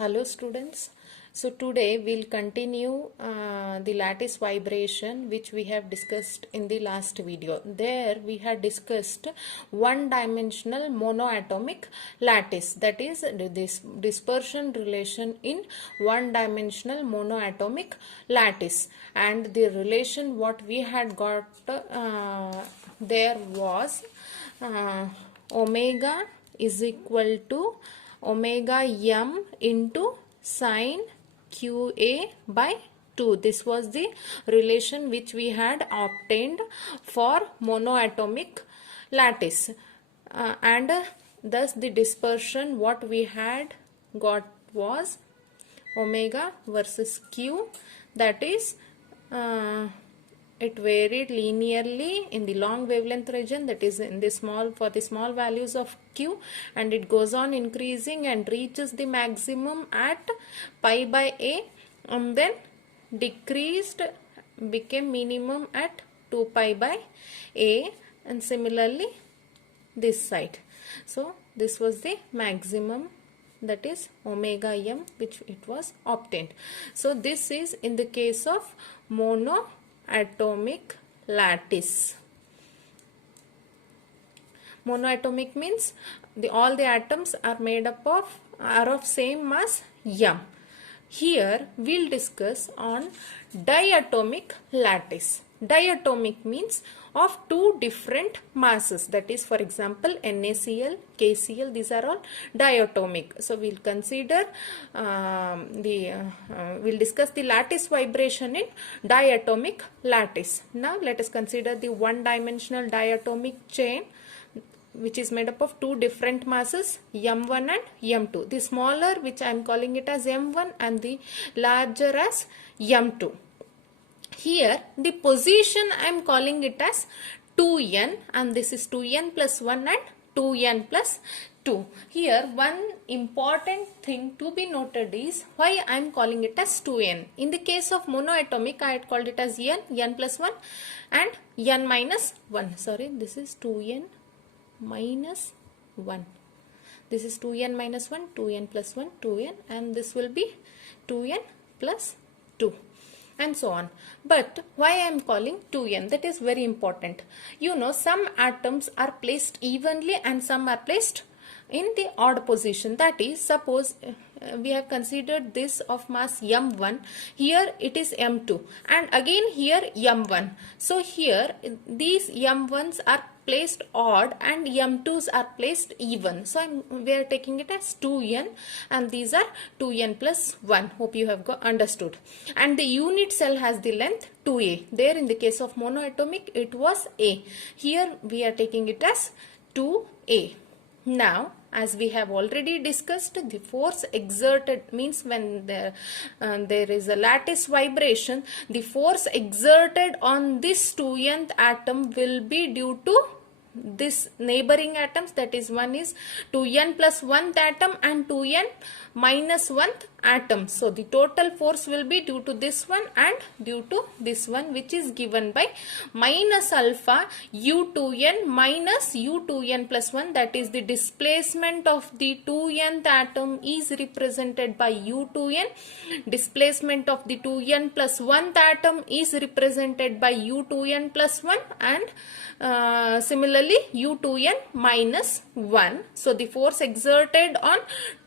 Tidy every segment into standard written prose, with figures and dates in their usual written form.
Hello students. So today we'll continue the lattice vibration which we have discussed in the last video. There we had discussed one-dimensional monoatomic lattice, that is this dispersion relation in one-dimensional monoatomic lattice, and the relation what we had got there was omega is equal to omega m into sine qa by 2. This was the relation which we had obtained for monoatomic lattice, and thus the dispersion what we had got was omega versus q, that is it varied linearly in the long wavelength region, that is in the small, for the small values of q, and it goes on increasing and reaches the maximum at pi by a, and then decreased, became minimum at 2 pi by a, and similarly this side. So this was the maximum, that is omega m, which it was obtained. So this is in the case of monoatomic lattice. Monoatomic means all the atoms are made up of, are of same mass m. Here we'll discuss on diatomic lattice. Diatomic means of two different masses, that is for example NaCl, KCl, these are all diatomic. So we'll consider we'll discuss the lattice vibration in diatomic lattice. Now let us consider the one-dimensional diatomic chain which is made up of two different masses m1 and m2. The smaller, which I am calling it as m1, and the larger as m2. Here the position I am calling it as 2n, and this is 2n plus 1 and 2n plus 2. Here one important thing to be noted is why I am calling it as 2n. In the case of monoatomic I had called it as n plus 1 and n minus 1. Sorry, this is 2n minus 1. This is 2n minus 1, 2n plus 1, 2n, and this will be 2n plus 2. And so on. But why I am calling 2n? That is very important. You know, some atoms are placed evenly and some are placed in the odd position. That is, suppose we have considered this of mass m1, here it is m2, and again here m1. So here these m1s are placed odd and m2s are placed even. So we are taking it as 2n, and these are 2n plus 1. Hope you have understood. And the unit cell has the length 2a. There in the case of monoatomic it was a. Here we are taking it as 2a. Now, as we have already discussed, the force exerted means when there is a lattice vibration, the force exerted on this 2nth atom will be due to this neighboring atoms, that is one is 2n plus 1th atom and 2n minus 1th atom. So the total force will be due to this one and due to this one, which is given by minus alpha u2n minus u2n plus 1, that is the displacement of the 2nth atom is represented by u2n, displacement of the 2n plus 1th atom is represented by u2n plus 1, and similarly u2n minus 1. So the force exerted on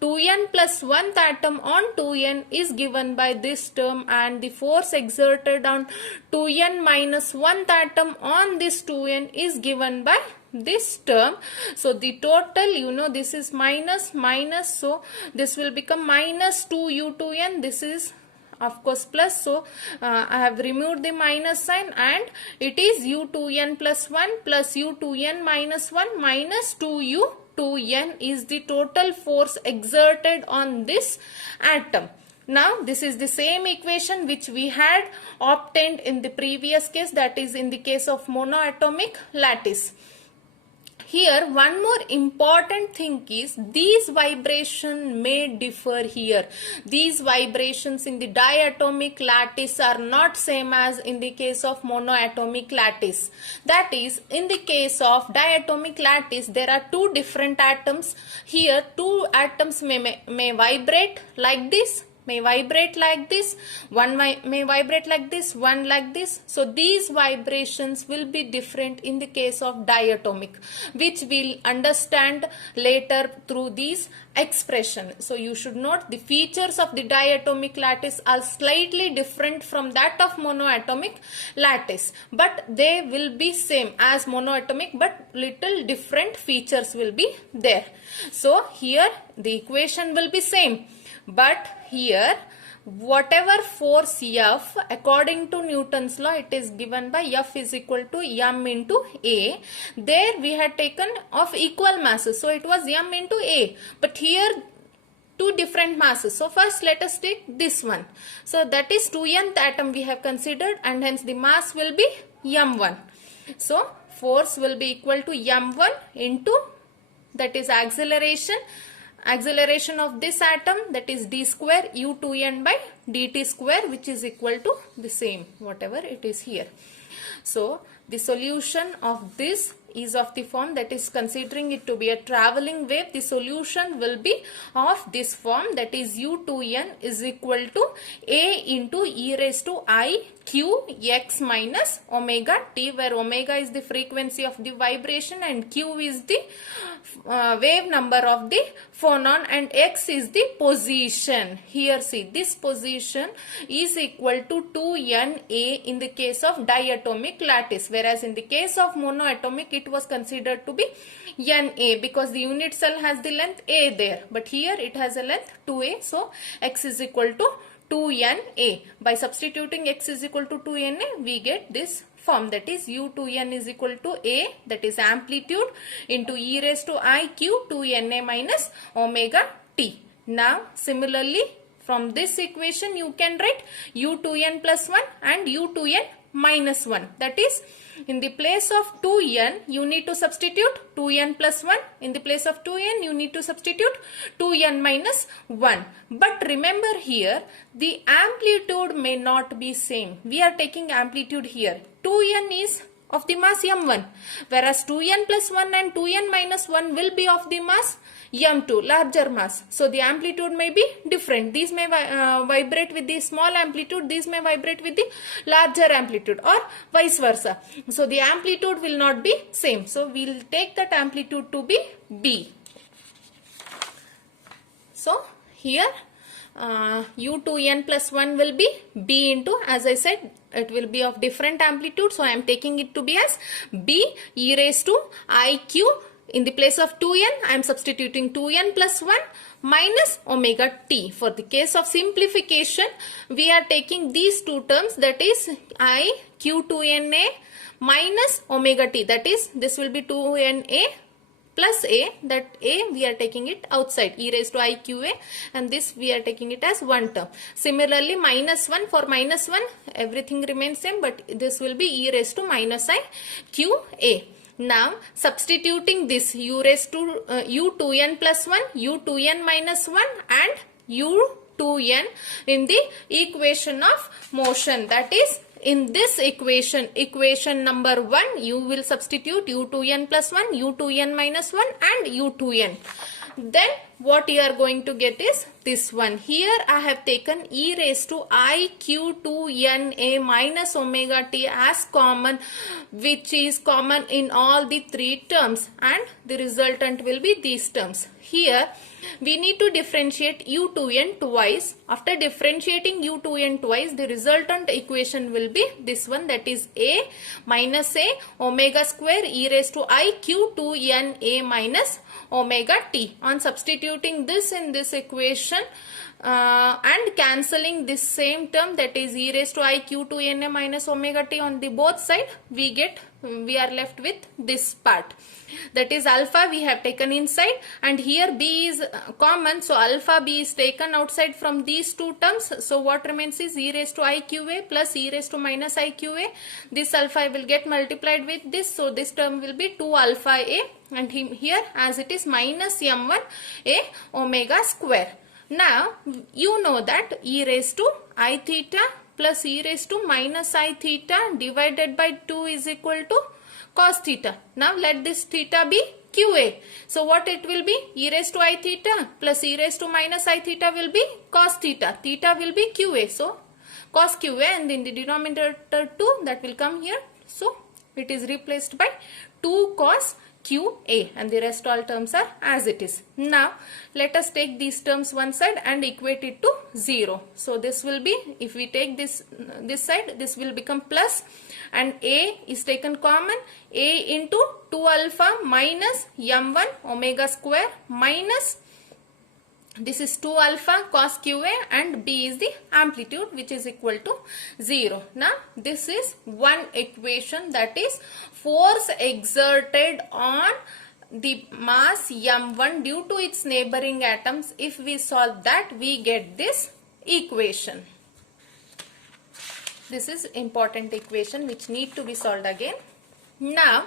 2n plus 1th atom on 2n is given by this term, and the force exerted on 2n minus 1th atom on this 2n is given by this term. So the total, you know, this is minus minus, so this will become minus 2u2n, this is of course plus, so I have removed the minus sign, and it is u2n plus 1 plus u2n minus 1 minus 2u2n is the total force exerted on this atom. Now this is the same equation which we had obtained in the previous case, that is in the case of monoatomic lattice. here one more important thing is these vibration may differ here. These vibrations in the diatomic lattice are not same as in the case of monoatomic lattice. That is, in the case of diatomic lattice there are two different atoms. Here two atoms may vibrate like this, may vibrate like this, one may vibrate like this, one like this. So these vibrations will be different in the case of diatomic, which we'll understand later through these expression. So you should note the features of the diatomic lattice are slightly different from that of monoatomic lattice, but they will be same as monoatomic, but little different features will be there. So here the equation will be same, but here whatever force F, according to Newton's law, it is given by F is equal to m into A. There we had taken of equal masses, so it was m into A, but here two different masses. So first let us take this one. So that is 2nth atom we have considered, and hence the mass will be m1. So force will be equal to m1 into, that is acceleration of this atom, that is d square u2n by dt square, which is equal to the same whatever it is here. So the solution of this is of the form, that is, considering it to be a traveling wave, the solution will be of this form, that is u2n is equal to a into e raised to I q x minus omega t, where omega is the frequency of the vibration and q is the wave number of the phonon and x is the position. Here see, this position is equal to 2na in the case of diatomic lattice, whereas in the case of monoatomic it was considered to be na, because the unit cell has the length a there, but here it has a length 2a, so x is equal to 2na. By substituting x is equal to 2na, we get this form, that is u2n is equal to a, that is amplitude, into e raised to I q 2na minus omega t. Now similarly from this equation you can write u2n plus 1 and u2n minus 1, that is, in the place of 2n you need to substitute 2n plus 1, in the place of 2n you need to substitute 2n minus 1. But remember here the amplitude may not be same. We are taking amplitude here. 2n is of the mass m1, whereas 2n plus 1 and 2n minus 1 will be of the mass m2, larger mass. So the amplitude may be different. These may vibrate with the small amplitude, these may vibrate with the larger amplitude, or vice versa. So the amplitude will not be same. So we will take that amplitude to be b. So here u2n plus 1 will be b into, as I said, it will be of different amplitude, so I am taking it to be as b e raised to I q. In the place of 2n, I am substituting 2n plus 1 minus omega t. For the case of simplification, we are taking these two terms, that is I q2na minus omega t, that is, this will be 2na plus a, that a we are taking it outside, e raised to I qa, and this we are taking it as one term. Similarly minus 1, for minus 1 everything remains same, but this will be e raised to minus I qa. Now substituting this u raised to u2n plus 1, u2n minus 1 and u2n in the equation of motion, that is, in this equation, equation number 1, you will substitute u2n plus 1, u2n minus 1 and u2n. Then what you are going to get is this one. Here I have taken e raised to I q2na minus omega t as common, which is common in all the three terms, and the resultant will be these terms. Here we need to differentiate u2n twice. After differentiating u2n twice, the resultant equation will be this one, that is a minus a omega square e raised to I q2na minus omega t. On substituting this in this equation and cancelling this same term, that is e raised to I q2na minus omega t on the both side, we are left with this part, that is alpha we have taken inside, and here b is common, so alpha b is taken outside from these two terms. So what remains is e raised to I qa plus e raised to minus I qa. This alpha will get multiplied with this, so this term will be 2 alpha a and here as it is minus m1 a omega square. Now you know that e raised to I theta plus e raised to minus I theta divided by 2 is equal to cos theta. Now let this theta be qa. So what it will be? E raised to I theta plus e raised to minus I theta will be cos theta. Theta will be qa. So cos qa, and in the denominator 2 that will come here. So it is replaced by 2 cos qa, and the rest all terms are as it is. Now let us take these terms one side and equate it to 0. So this will be, if we take this side, this will become plus, and a is taken common, a into 2 alpha minus m1 omega square minus this is 2 alpha cos qa, and b is the amplitude, which is equal to 0. Now this is one equation, that is force exerted on the mass m1 due to its neighboring atoms. If we solve that, we get this equation. This is important equation which need to be solved again. Now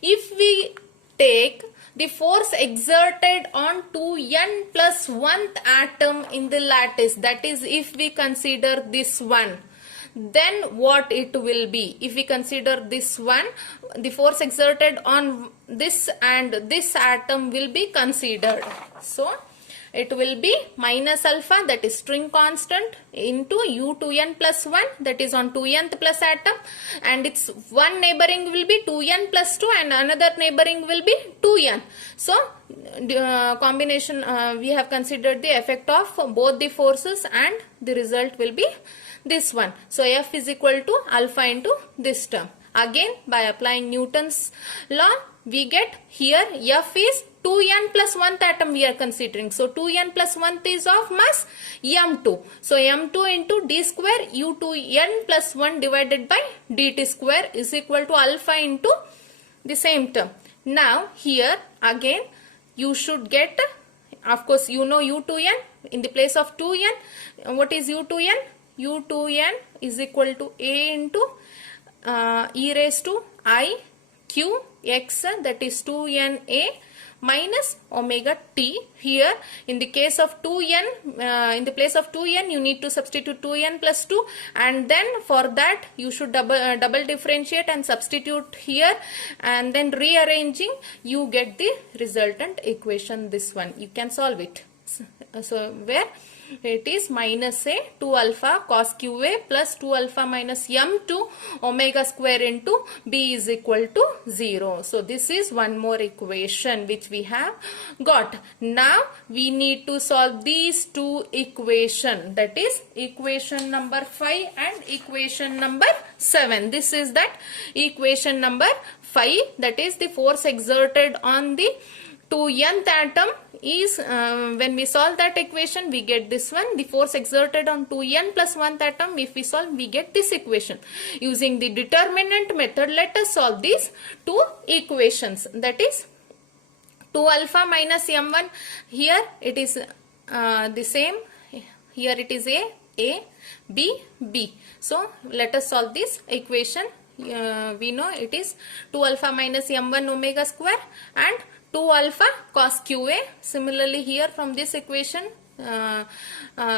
if we take the force exerted on 2n plus 1th atom in the lattice, that is if we consider this one, then what it will be? If we consider this one, the force exerted on this and this atom will be considered. So it will be minus alpha, that is string constant, into u2n plus 1, that is on 2nth plus atom, and its one neighboring will be 2n plus 2 and another neighboring will be 2n. So combination, we have considered the effect of both the forces, and the result will be this one. So F is equal to alpha into this term. Again, by applying Newton's law, we get here F is 2n plus 1th atom we are considering. So 2n plus 1th is of mass m2. So m2 into d square u2n plus 1 divided by dt square is equal to alpha into the same term. Now here again you should get, of course you know u2n, in the place of 2n, what is u2n? u2n is equal to a into e raised to I q x, that is 2na minus omega t. Here in the case of 2n, in the place of 2n you need to substitute 2n plus 2, and then for that you should double differentiate and substitute here, and then rearranging you get the resultant equation. This one you can solve it. So where it is minus a 2 alpha cos qa plus 2 alpha minus m2 omega square into b is equal to 0. So this is one more equation which we have got. Now we need to solve these two equations, that is equation number 5 and equation number 7. This is that equation number 5, that is the force exerted on the 2nth atom is, when we solve that equation we get this one. The force exerted on 2n plus 1th atom, if we solve we get this equation. Using the determinant method, let us solve these two equations, that is 2 alpha minus m1, here it is the same, here it is a, b, b. So let us solve this equation. We know it is 2 alpha minus m1 omega square and 2 alpha cos qa. Similarly here from this equation,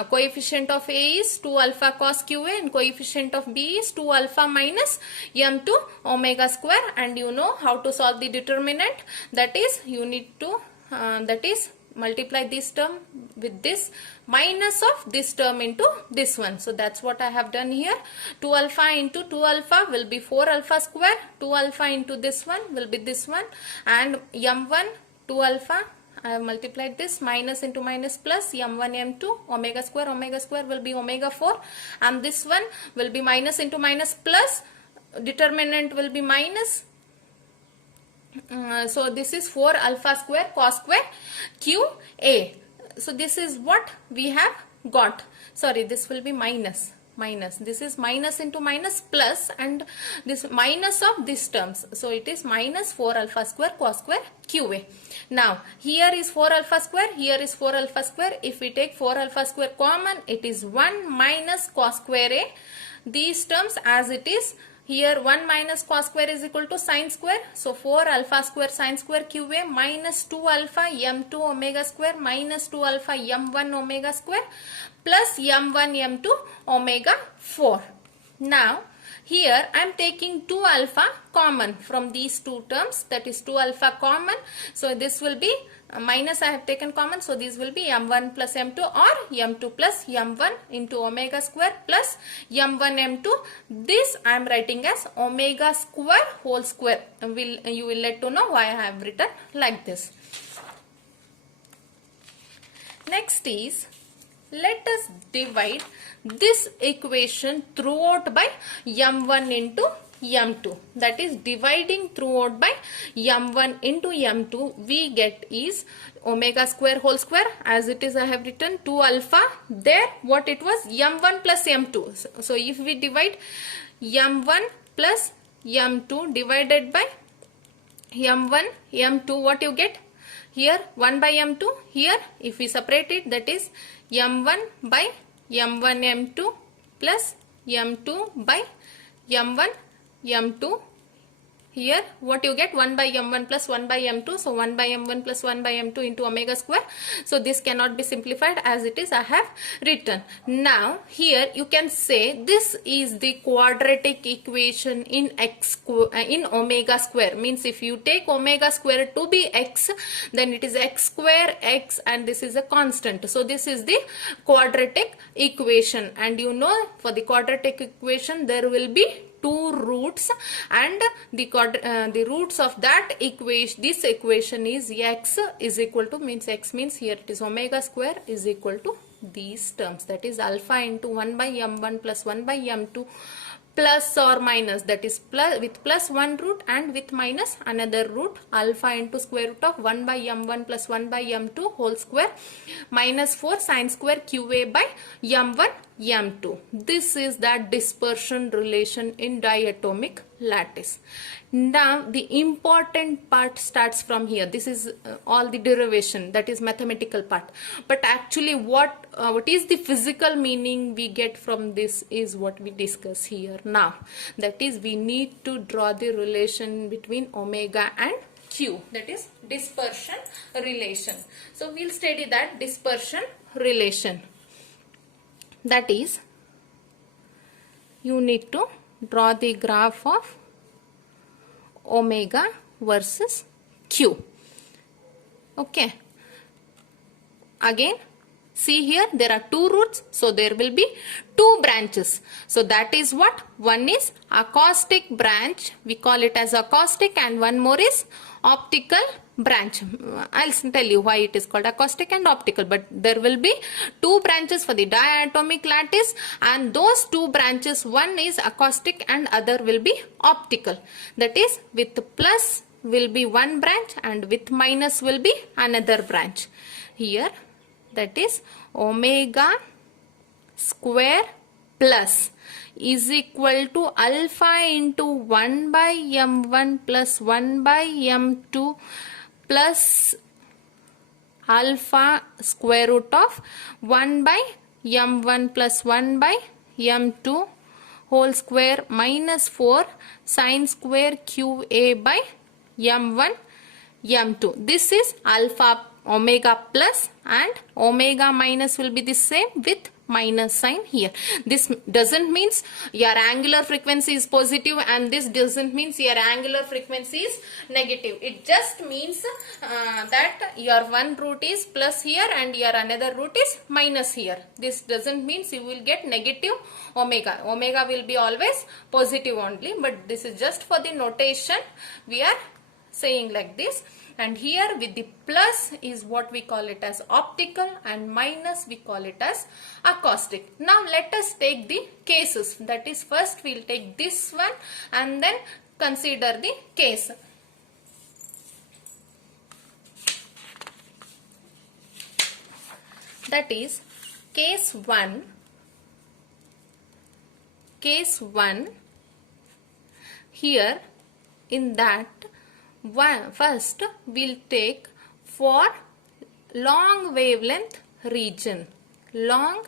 coefficient of a is 2 alpha cos qa and coefficient of b is 2 alpha minus m2 omega square, and you know how to solve the determinant, that is you need to that is multiply this term with this minus of this term into this one. So that's what I have done here. 2 alpha into 2 alpha will be 4 alpha square, 2 alpha into this one will be this one, and m1 2 alpha I have multiplied this, minus into minus plus, m1 m2 omega square will be omega 4, and this one will be minus into minus plus, determinant will be minus. So this is 4 alpha square cos square qa. So this is what we have got. Sorry, this will be minus. This is minus into minus plus, and this minus of these terms. So it is minus 4 alpha square cos square qa. Now here is 4 alpha square, here is 4 alpha square. If we take 4 alpha square common, it is 1 minus cos square a. These terms as it is Here 1 minus cos square is equal to sin square. So 4 alpha square sin square QA minus 2 alpha m2 omega square minus 2 alpha m1 omega square plus m1 m2 omega 4. Now here I am taking 2 alpha common from these two terms, that is 2 alpha common. So this will be minus I have taken common, so this will be m1 plus m2 or m2 plus m1 into omega square plus m1 m2. This I am writing as omega square whole square. You will let to know why I have written like this. Next is, let us divide this equation throughout by m1 into m2. That is, dividing throughout by m1 into m2, we get is omega square whole square. As it is, I have written 2 alpha. There what it was, m1 plus m2. So if we divide m1 plus m2 divided by m1 m2, what you get? Here 1 by m2. Here if we separate it, that is m1 by m1 m2 plus m2 by m1 m2. Here what you get, 1 by m1 plus 1 by m2. So 1 by m1 plus 1 by m2 into omega square. So this cannot be simplified, as it is I have written. Now here you can say this is the quadratic equation in in omega square. Means if you take omega square to be x, then it is x square x, and this is a constant. So this is the quadratic equation, and you know for the quadratic equation there will be two roots, and the roots of that equation, this equation is x is equal to, means x means here it is omega square is equal to these terms, that is alpha into 1 by m1 plus 1 by m2 plus or minus, that is plus with plus one root and with minus another root, alpha into square root of 1 by m1 plus 1 by m2 whole square minus 4 sin square qa by m1 m2. This is that dispersion relation in diatomic lattice. Now the important part starts from here. This is all the derivation, that is mathematical part, but actually what is the physical meaning we get from this is what we discuss here now. That is, we need to draw the relation between omega and q, that is dispersion relation. So we'll study that dispersion relation. That is, you need to draw the graph of omega versus q. Okay. Again, see here there are two roots, so there will be two branches. So that is what? One is acoustic branch, we call it as acoustic, and one more is optical branch. I'll tell you why it is called acoustic and optical, but there will be two branches for the diatomic lattice, and those two branches, one is acoustic and other will be optical. That is, with plus will be one branch and with minus will be another branch. Here that is omega square plus is equal to alpha into 1 by m1 plus 1 by m2 plus alpha square root of 1 by m1 plus 1 by m2 whole square minus 4 sin square qa by m1 m2. This is alpha omega plus, and omega minus will be the same with minus sign here. This doesn't means your angular frequency is positive, and this doesn't means your angular frequency is negative. It just means that your one root is plus here and your another root is minus here. This doesn't means you will get negative omega. Omega will be always positive only, but this is just for the notation we are saying like this. And here with the plus is what we call it as optical, and minus we call it as acoustic. Now let us take the cases. That is, first we will take this one and then consider the case. That is case 1. Case 1, here in that one, first we'll take for long wavelength region. Long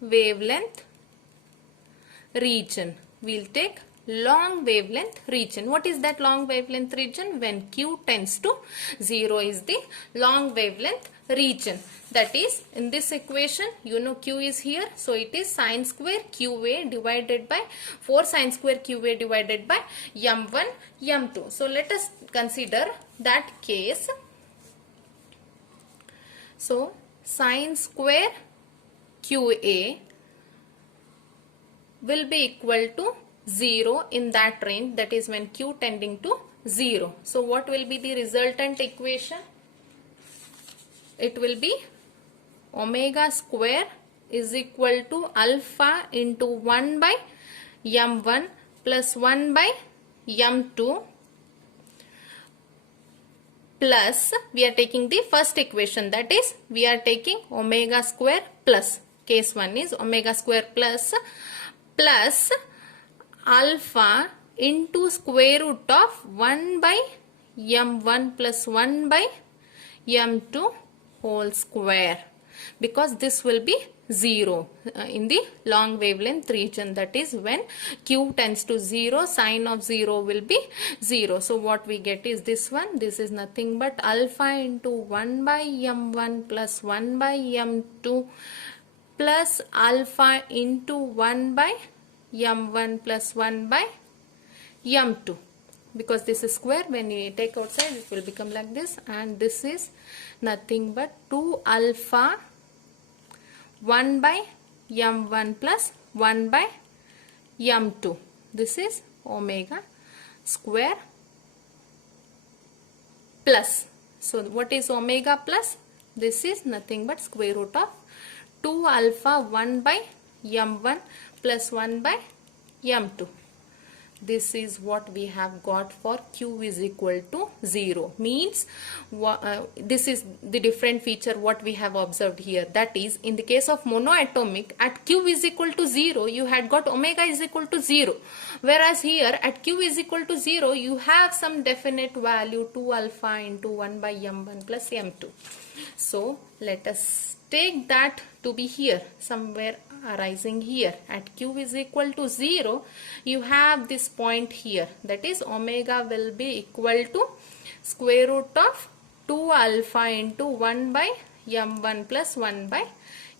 wavelength region. We'll take long wavelength region. What is that long wavelength region? When q tends to 0 is the long wavelength region. That is, in this equation, you know q is here, so it is sine square qa divided by 4 sine square qa divided by m1 m2. So let us consider that case. So sine square qa will be equal to 0 in that range, that is when q tending to 0. So what will be the resultant equation? It will be omega square is equal to alpha into 1 by m1 plus 1 by m2 plus, we are taking the first equation, that is we are taking omega square plus, case 1 is omega square plus alpha into square root of 1 by m1 plus 1 by m2 whole square, because this will be 0 in the long wavelength region, that is when q tends to 0, sine of 0 will be 0. So what we get is this one. This is nothing but alpha into 1 by m1 plus 1 by m2 plus alpha into 1 by m1 plus 1 by m2. Because this is square, when we take outside it will become like this, and this is nothing but 2 alpha 1 by m1 plus 1 by m2. This is omega square plus. So what is omega plus? This is nothing but square root of 2 alpha 1 by m1 plus 1 by m2. This is what we have got for q is equal to 0. Means this is the different feature what we have observed here. That is, in the case of monoatomic, at q is equal to 0 you had got omega is equal to 0. Whereas here at q is equal to 0 you have some definite value 2 alpha into 1 by m1 plus m2. So let us take that to be here somewhere arising here. At q is equal to 0 you have this point here, that is omega will be equal to square root of 2 alpha into 1 by m1 plus 1 by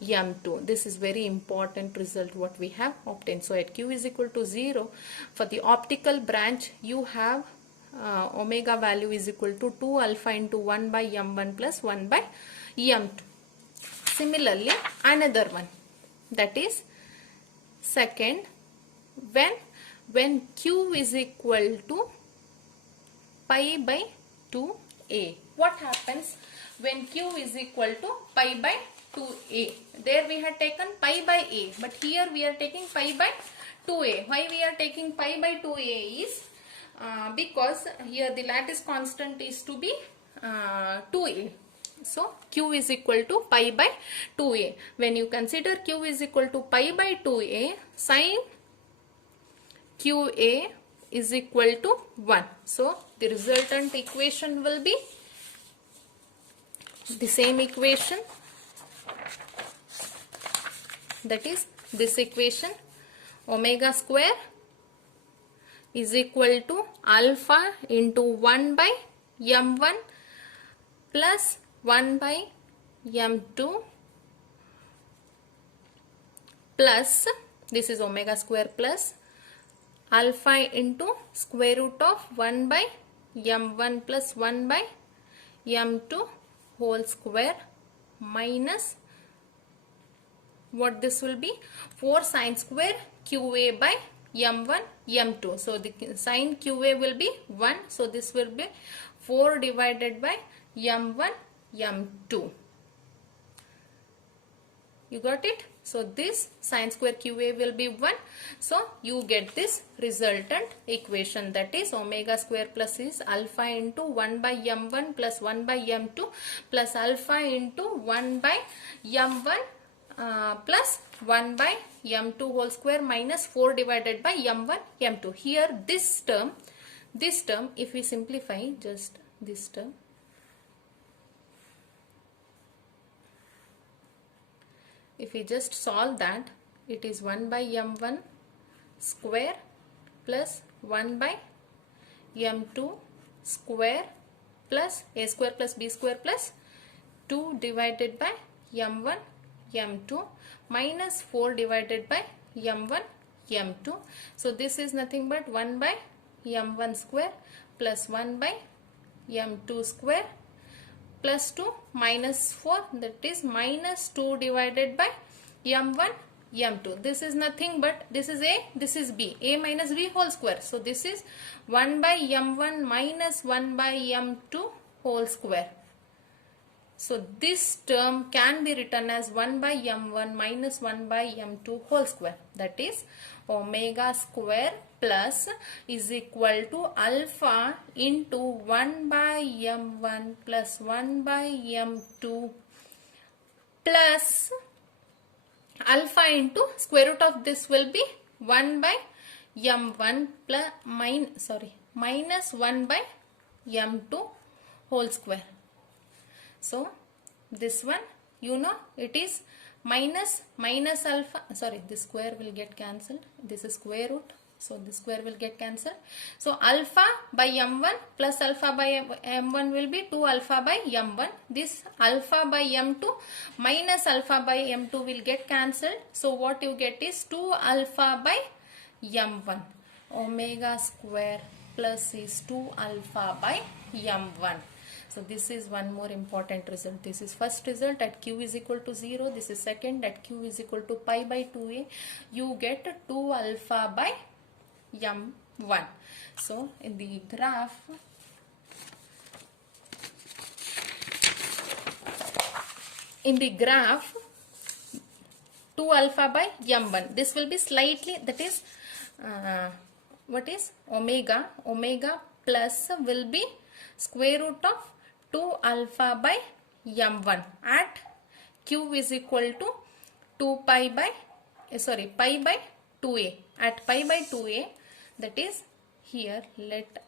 m2. This is very important result what we have obtained. So at q is equal to 0, for the optical branch you have omega value is equal to 2 alpha into 1 by m1 plus 1 by m2. Similarly, another one, that is second, when q is equal to pi by 2a. What happens when q is equal to pi by 2a? There we had taken pi by a, but here we are taking pi by 2a. Why we are taking pi by 2a is because here the lattice constant is to be 2a. So q is equal to pi by 2a. When you consider q is equal to pi by 2a, sine qa is equal to 1. So the resultant equation will be the same equation, that is this equation, omega square is equal to alpha into 1 by m1 plus 1 by m2 plus, this is omega square plus alpha into square root of 1 by m1 plus 1 by m2 whole square minus, what this will be, 4 sine square qa by m1 m2. So the sine qa will be 1, so this will be 4 divided by m1 m2. You got it? So this sine square qa will be 1. So you get this resultant equation, that is omega square plus is alpha into 1 by m1 plus 1 by m2 plus alpha into 1 by m1 plus 1 by m2 whole square minus 4 divided by m1 m2. Here this term if we simplify just this term, if we just solve that, it is 1 by m1 square plus 1 by m2 square plus a square plus b square plus 2 divided by m1 m2 minus 4 divided by m1 m2. So this is nothing but 1 by m1 square plus 1 by m2 square plus 2 minus 4, that is minus 2 divided by m1 m2. This is nothing but, this is a, this is b, a minus b whole square. So this is 1 by m1 minus 1 by m2 whole square. So this term can be written as 1 by m1 minus 1 by m2 whole square. That is omega square plus is equal to alpha into 1 by m1 plus 1 by m2 plus alpha into square root of this will be 1 by m1 plus minus 1 by m2 whole square. So this one, you know, it is minus alpha, this square will get cancelled, this is square root, so this square will get cancelled. So alpha by m1 plus alpha by m1 will be 2 alpha by m1. This alpha by m2 minus alpha by m2 will get cancelled. So what you get is 2 alpha by m1. Omega square plus is 2 alpha by m1. So this is one more important result. This is first result at q is equal to 0. This is second at q is equal to pi by 2a. You get 2 alpha by m1. So in the graph, in the graph 2 alpha by m1, this will be slightly, that is what is omega plus will be square root of 2 alpha by m1 at q is equal to 2 pi by pi by 2a. At pi by 2a, that is here, let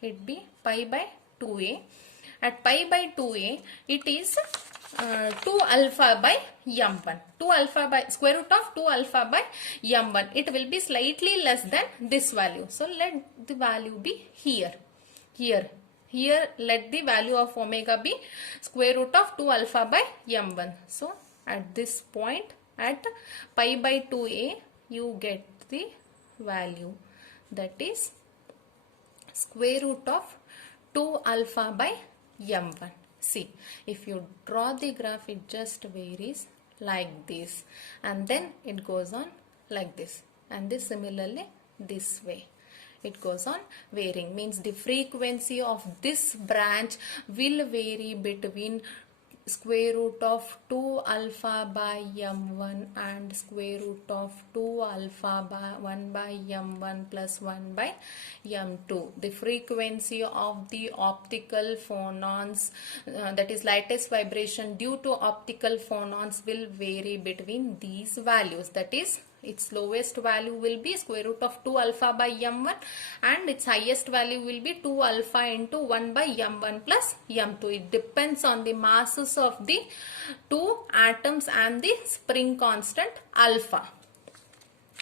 it be pi by 2a. At pi by 2a, it is 2 alpha by m1. 2 alpha by square root of 2 alpha by m1. It will be slightly less than this value. So let the value be here. Here let the value of omega be square root of 2 alpha by m1. So at this point at pi by 2a, you get the value, that is square root of 2 alpha by m1. See, if you draw the graph, it just varies like this, and then it goes on like this, and this similarly this way. It goes on varying, means the frequency of this branch will vary between square root of 2 alpha by m1 and square root of 2 alpha by 1 by m1 plus 1 by m2. The frequency of the optical phonons, that is lattice vibration due to optical phonons, will vary between these values. That is, its lowest value will be square root of 2 alpha by m1 and its highest value will be 2 alpha into 1 by m1 plus m2. It depends on the masses of the two atoms and the spring constant alpha.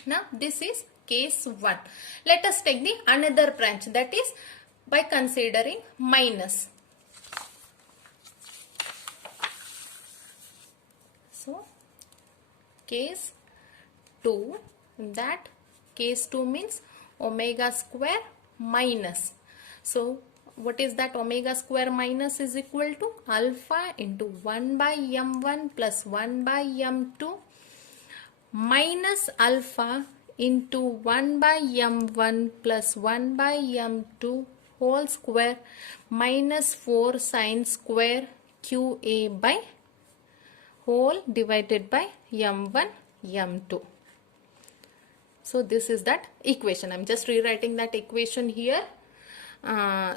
Now this is case 1. Let us take the another branch, that is by considering minus. So case 2, that case 2 means omega square minus. So what is that? Omega square minus is equal to alpha into 1 by m1 plus 1 by m2 minus alpha into 1 by m1 plus 1 by m2 whole square minus 4 sine square qa by whole divided by m1 m2. So this is that equation. I'm just rewriting that equation here.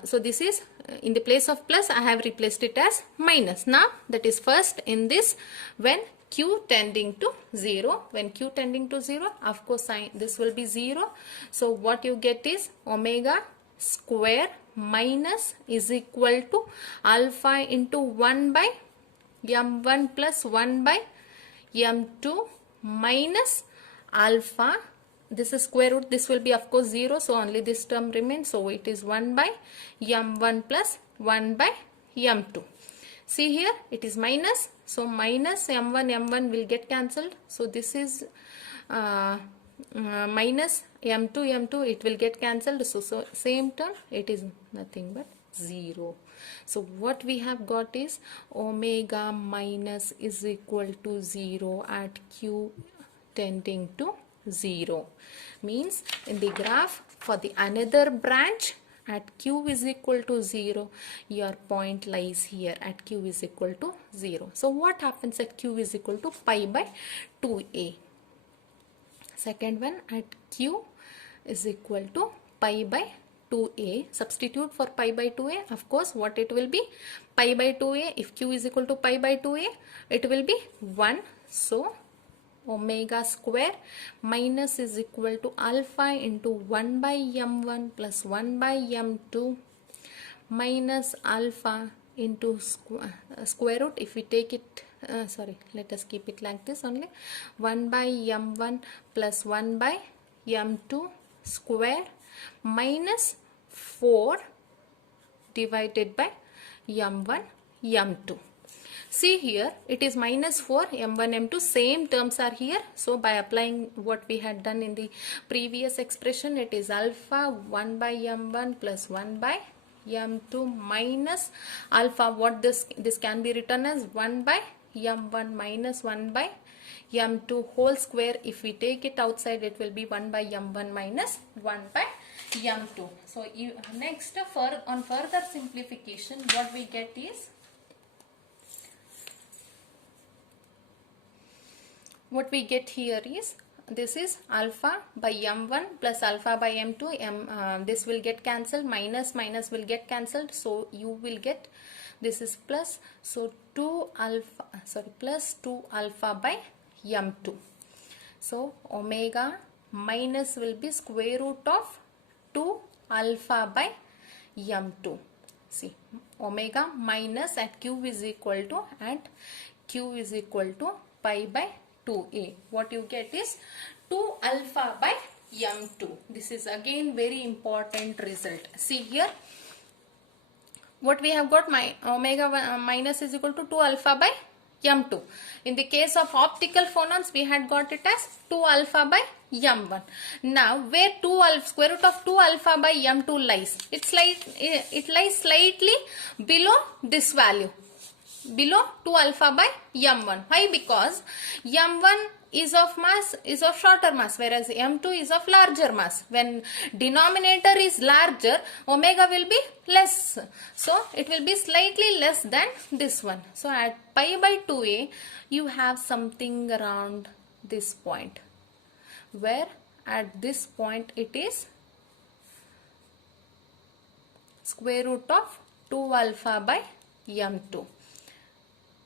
So this is, in the place of plus, I have replaced it as minus. Now that is first in this, when q tending to 0, when q tending to 0, of course this will be 0. So what you get is omega square minus is equal to alpha into 1 by m1 plus 1 by m2 minus alpha this is square root, this will be of course 0, so only this term remains, so it is 1 by m1 plus 1 by m2. See here, it is minus, so minus m1 will get cancelled, so this is minus m2, it will get cancelled, so same term, it is nothing but 0. So what we have got is omega minus is equal to 0 at q tending to 0. Means in the graph for the another branch at q is equal to 0, your point lies here at q is equal to 0. So what happens at q is equal to pi by 2a? Second one, at q is equal to pi by 2a. Substitute for pi by 2a. Of course, what it will be? Pi by 2a. If q is equal to pi by 2a, it will be 1. So omega square minus is equal to alpha into 1 by m1 plus 1 by m2 minus alpha into square root. If we take it, let us keep it like this only, 1 by m1 plus 1 by m2 square minus 4 divided by m1 m2. See here, it is minus 4, m1 m2, same terms are here. So by applying what we had done in the previous expression, it is alpha 1 by m1 plus 1 by m2 minus alpha, what this can be written as 1 by m1 minus 1 by m2 whole square. If we take it outside, it will be 1 by m1 minus 1 by m2. So next, on further simplification, what we get is, what we get here is, this is alpha by m1 plus alpha by m2, this will get cancelled, minus will get cancelled, so you will get, this is plus, so 2 alpha, plus 2 alpha by m2. So omega minus will be square root of 2 alpha by m2. See, omega minus at q is equal to, and q is equal to pi by 2a. What you get is 2 alpha by m2. This is again very important result. See here, what we have got, my omega minus is equal to 2 alpha by m2. In the case of optical phonons, we had got it as 2 alpha by m1. Now where square root of 2 alpha by m2 lies, it lies slightly below this value, below 2 alpha by m1. Why? Because m1 is of shorter mass, whereas m2 is of larger mass. When denominator is larger, omega will be less, so it will be slightly less than this one. So at pi by 2a, you have something around this point, where at this point it is square root of 2 alpha by m2.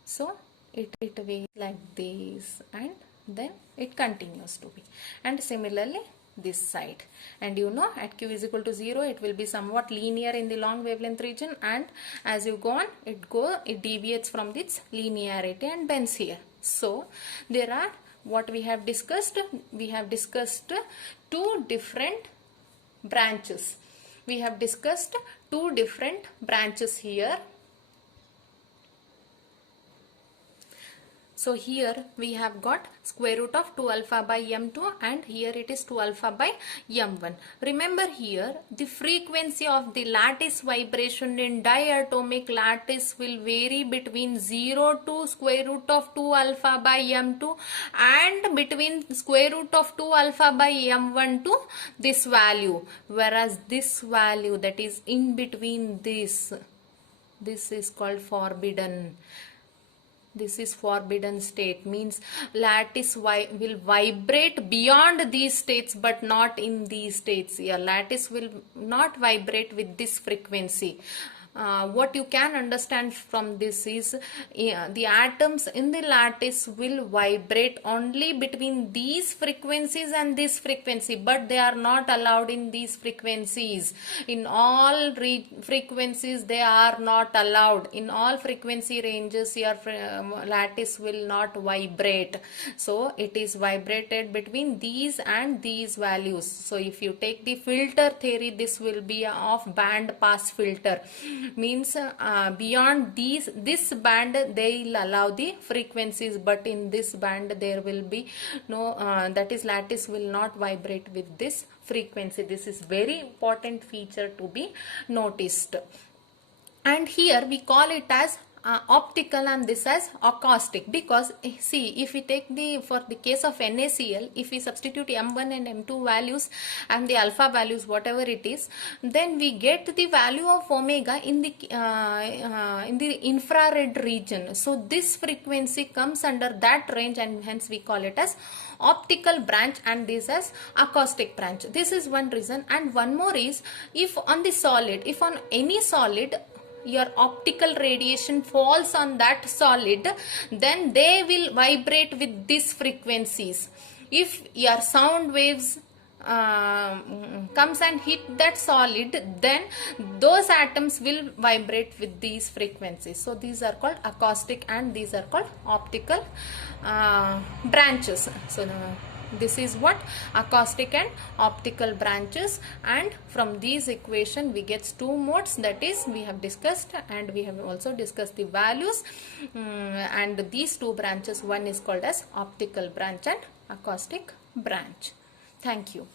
So it will like this, and then it continues to be, and similarly this side. And you know, at q is equal to 0, it will be somewhat linear in the long wavelength region, and as you go on, it deviates from its linearity and bends here. So there are, what we have discussed two different branches. We have discussed two different branches here. So here we have got square root of 2 alpha by m2, and here it is 2 alpha by m1. Remember here, the frequency of the lattice vibration in diatomic lattice will vary between 0 to square root of 2 alpha by m2, and between square root of 2 alpha by m1 to this value. Whereas this value that is in between this is called forbidden. This is forbidden state, means lattice will vibrate beyond these states but not in these states. Your lattice will not vibrate with this frequency. what you can understand from this is the atoms in the lattice will vibrate only between these frequencies and this frequency, but they are not allowed in these frequencies. In all frequencies they are not allowed. In all frequency ranges your lattice will not vibrate. So it is vibrated between these and these values. So if you take the filter theory, this will be a off band pass filter, means beyond this band they will allow the frequencies, but in this band there will be no that is lattice will not vibrate with this frequency. This is very important feature to be noticed. And here we call it as optical and this as acoustic, because see, if we take for the case of NaCl, if we substitute M1 and M2 values and the alpha values whatever it is, then we get the value of omega in the infrared region. So this frequency comes under that range, and hence we call it as optical branch and this as acoustic branch. This is one reason. And one more is, if on the solid, if on any solid your optical radiation falls on that solid, then they will vibrate with these frequencies. If your sound waves comes and hit that solid, then those atoms will vibrate with these frequencies. So these are called acoustic and these are called optical branches. So this is what acoustic and optical branches, and from these equation we get two modes, that is we have discussed, and we have also discussed the values, and these two branches, one is called as optical branch and acoustic branch. Thank you.